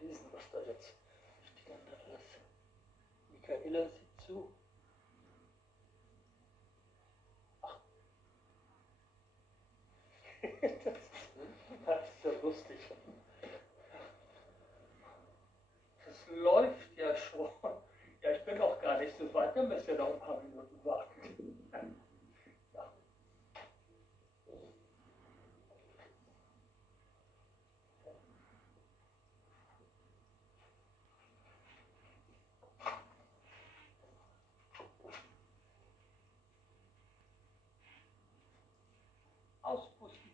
lesen, was da jetzt steht da alles. Michaela sieht zu. Ach. Das ist ja lustig. Das läuft ja schon. Ja, ich bin noch gar nicht so weit, dann müsst ihr noch ein paar Minuten warten. Ja. Auspusten.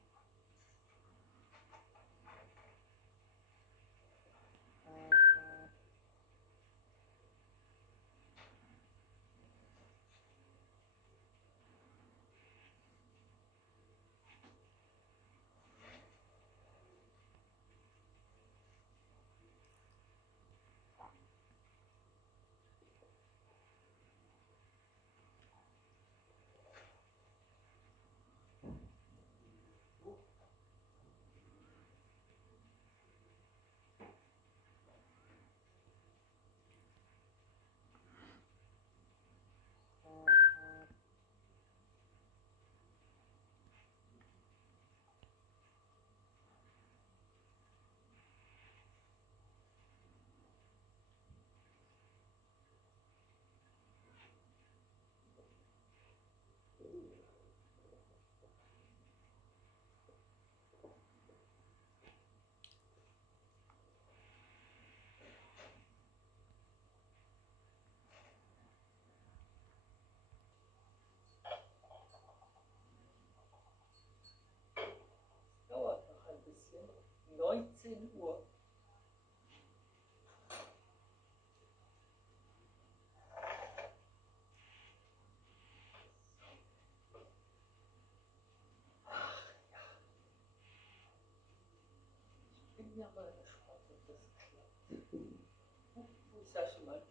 Dauert noch ein bisschen. 19 Uhr. Ich bin ja mal gespannt, ob das klappt. Ich sag schon mal,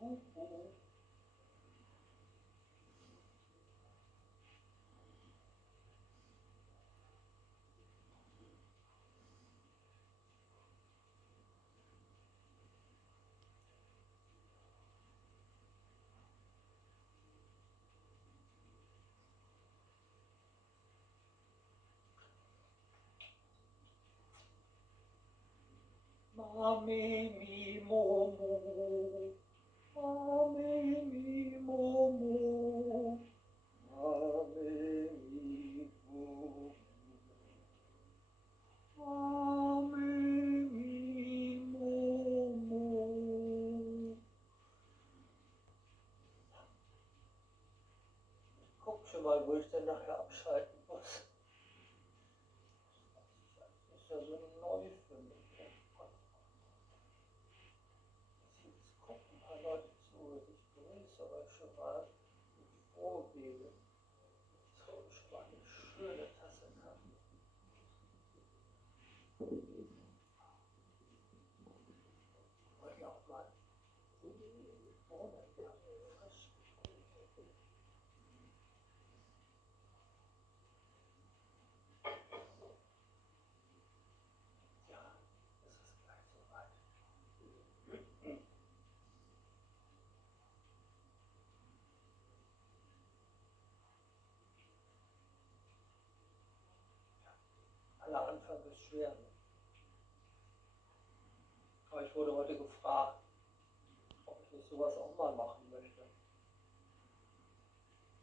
Mami, mi, momo. Mami, mi, momo. Mami, mi, momo. Mami, mi, momo. Guck schon mal, wo ich dann nachher abschalten muss. Das ist ja so neu für mich. Jetzt gucken ein paar Leute zu. Ich grüße euch schon mal im Vorwege. So, schon mal eine schöne Tasse Kaffee. Wollt ihr auch mal Bohnenkaffee frisch? Ja, es ist gleich soweit. Aller Anfang ist schwer. Ne? Aber ich wurde heute gefragt, ob ich nicht sowas auch mal machen möchte.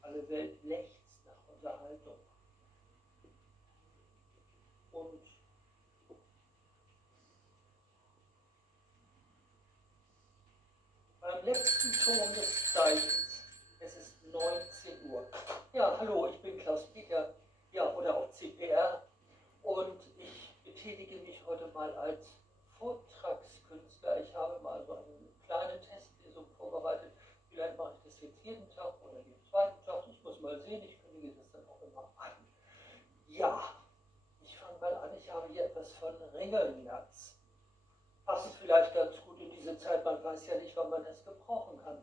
Alle Welt lechzt nach Unterhaltung. Und beim letzten Ton des Zeichens, es ist 19 Uhr. Ja, hallo, ich bin Klaus-Peter, ja, oder auch CPR. Und ich betätige mich heute mal als Vortragskünstler. Ich habe mal so eine kleine Testlesung vorbereitet. Vielleicht mache ich das jetzt jeden Tag oder jeden zweiten Tag. Ich muss mal sehen, ich kündige das dann auch immer an. Ja, ich fange mal an. Ich habe hier etwas von Ringelnatz. Passt vielleicht ganz gut in diese Zeit. Man weiß ja nicht, wann man es gebrauchen kann.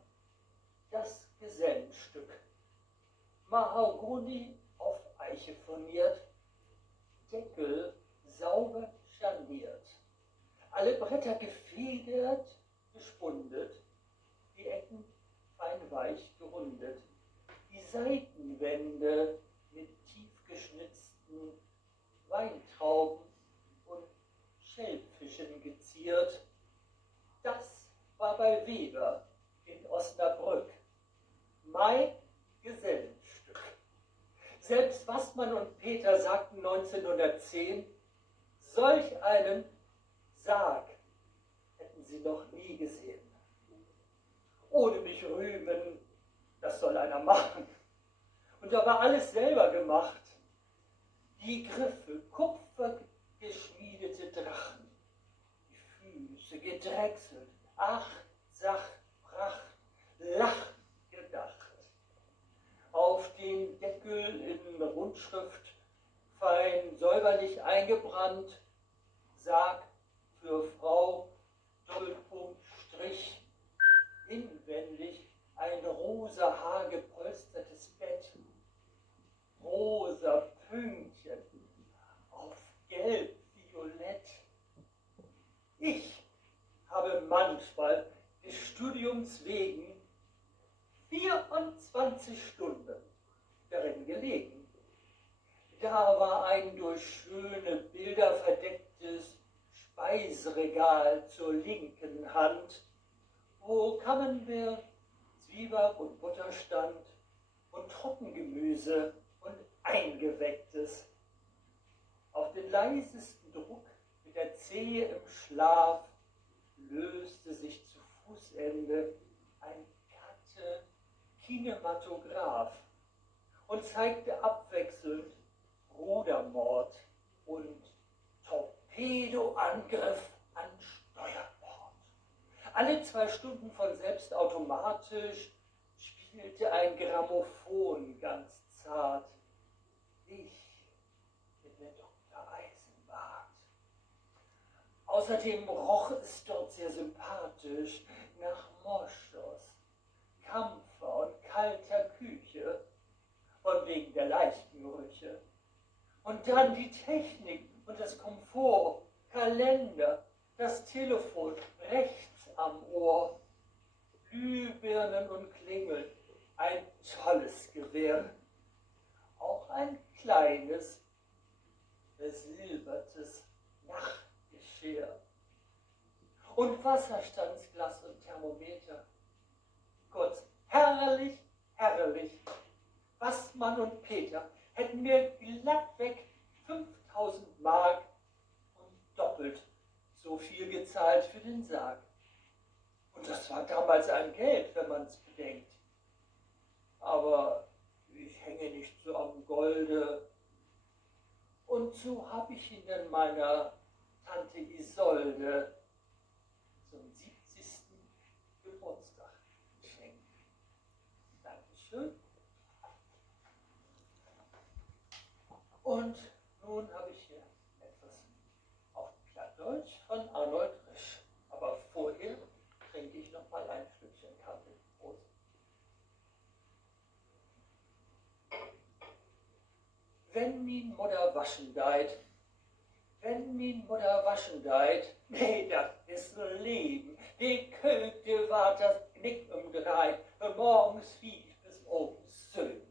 Das Gesellenstück. Mahagoni auf Eiche furniert. Deckel sauber scharniert. Alle Bretter gefegt gefedert, gespundet, die Ecken fein weich gerundet, die Seitenwände mit tief geschnitzten Weintrauben und Schellfischen geziert. Das war bei Weber in Osnabrück mein Gesellenstück. Selbst Wassmann und Peter sagten 1910, solch einen Sarg hätten sie noch nie gesehen. Ohne mich rühmen, das soll einer machen. Und da war alles selber gemacht. Die Griffe, kupfergeschmiedete Drachen, die Füße gedrechselt, ach, Sacht, Pracht, Lacht gedacht. Auf den Deckel in Rundschrift fein säuberlich eingebrannt, Sarg für Frau, Doppelpunkt, Strich, inwendig ein rosa haargepolstertes Bett, rosa Pünktchen auf gelb-violett. Ich habe manchmal des Studiums wegen 24 Stunden darin gelegen. Da war ein durch schöne Bilder verdecktes Speiseregal zur linken Hand, wo Camembert, Zwieback und Butter stand und Trockengemüse und Eingewecktes. Auf den leisesten Druck mit der Zehe im Schlaf löste sich zu Fußende ein Kinematograph und zeigte abwechselnd Rudermord und Torpedoangriff an Steuerbord. Alle 2 Stunden von selbst automatisch spielte ein Grammophon ganz zart. Ich bin der Dr. Eisenbart. Außerdem roch es dort sehr sympathisch nach Moschus, Kampfer und kalter Küche, von wegen der leichten Gerüche. Und dann die Technik und das Komfort, Kalender, das Telefon rechts am Ohr, Glühbirnen und Klingeln, ein tolles Gewehr, auch ein kleines, versilbertes Nachtgeschirr und Wasserstandsglas und Thermometer. Kurz, herrlich, herrlich. Wassmann und Peter hätten mir glattweg 5000 Mark und doppelt so viel gezahlt für den Sarg. Und das war damals ein Geld, wenn man es bedenkt. Aber ich hänge nicht so am Golde. Und so habe ich Ihnen meiner Tante Isolde zum 70. Geburtstag geschenkt. Dankeschön. Und nun habe ich hier etwas auf Plattdeutsch von Arnold Risch. Aber vorher trinke ich noch mal ein Schlückchen Kaffee. Prost. Wenn min Mutter waschen deit, nee, das ist ein Leben. Die Köke war das Knick umdreht, von morgens 5 bis abends 7.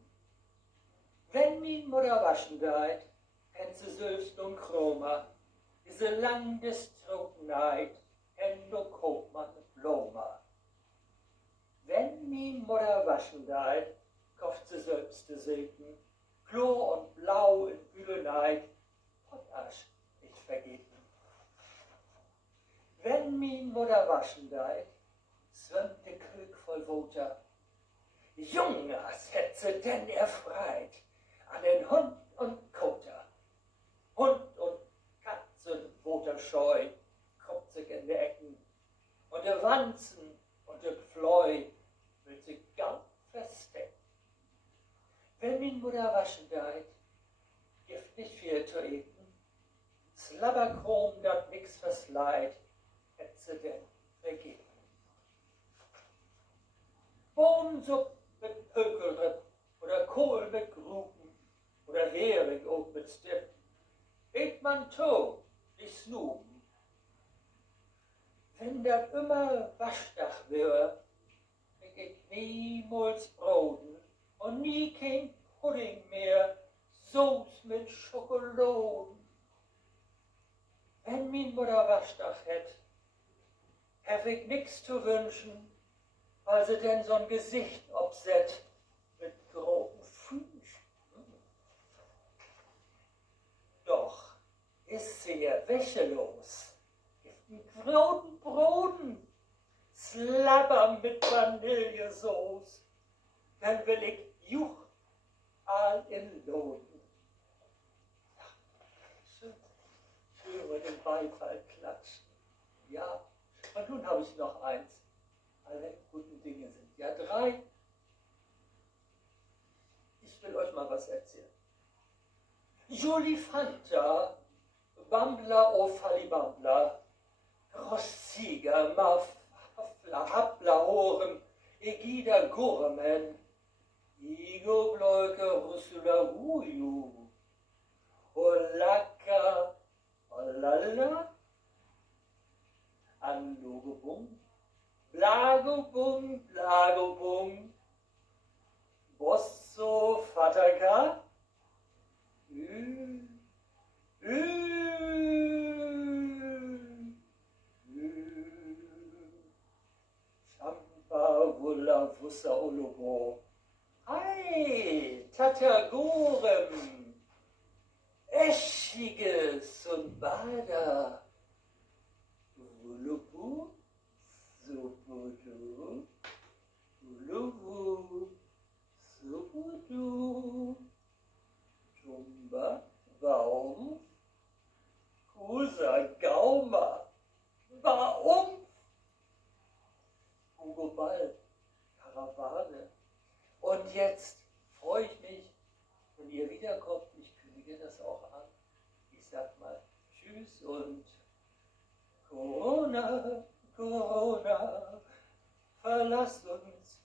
Wenn min Mutter waschen deit, kennt sie selbst nun Chroma, diese lang des Trockenheit, kennt du Kopmann Bloma. Wenn min Mutter waschen deit, kauft sie selbst die Silken, Chlor und Blau in Bühlenheit, Potasch nicht vergeben. Wenn min Mutter waschen deit, schwimmt de Kög voll Woter. Jungers hätt sie denn erfreit an den Hund und Koter. Hund und Katzen Woter scheu, kommt sich in de Ecken. Und de Wanzen und de Pfleu will sie gaut verstecken. Wenn min Mutter waschen deit, gift nicht viel zu eten, Slabberkrom dat nix versleit, hätt sie denn vergeben. Bohnensupp mit Pökelripp oder Kohl mit Gruben oder Hering auch mit Stipp, eet man to, nicht snuben. wenn das immer Waschdach wär, krieg ich niemals Broten und nie kein Pudding mehr, Soße mit Schokoladen. Wenn min Mutter Waschdach hätt, hab ich nix zu wünschen, weil sie denn so'n Gesicht obset mit groben Füßen. Doch ist sie ja wäschelos, gibt einen großen Broten, Slabber mit Vanillesoße, dann will ich Juch all in Lohn. Ja, schön über den Beifall klatschen. Ja, und nun habe ich noch eins. Alle guten Dinge sind ja drei. Ich will euch mal was erzählen. Julie Fanta, Bambla o Fallibambla, Rossiga, Mafla, Habla Horem, Egida Gurmen, Igo Bloike, Russula Huyu, Olaka, Olala, Anlogobum, Blagobum, Blagobum, Bosso, Fataka, Champa, Wulla, Wussa, Olobo. Ei, Tatagorem, Eschige, Sumbada, Wulubu, Subudu, Wulubu, Subudu, Tumba, Baum, Kusa, Gauma, Baum, Hugo Ball, Karawane. Und jetzt freue ich mich, wenn ihr wiederkommt. Ich kündige das auch an. Ich sag mal Tschüss und Corona, Corona, verlasst uns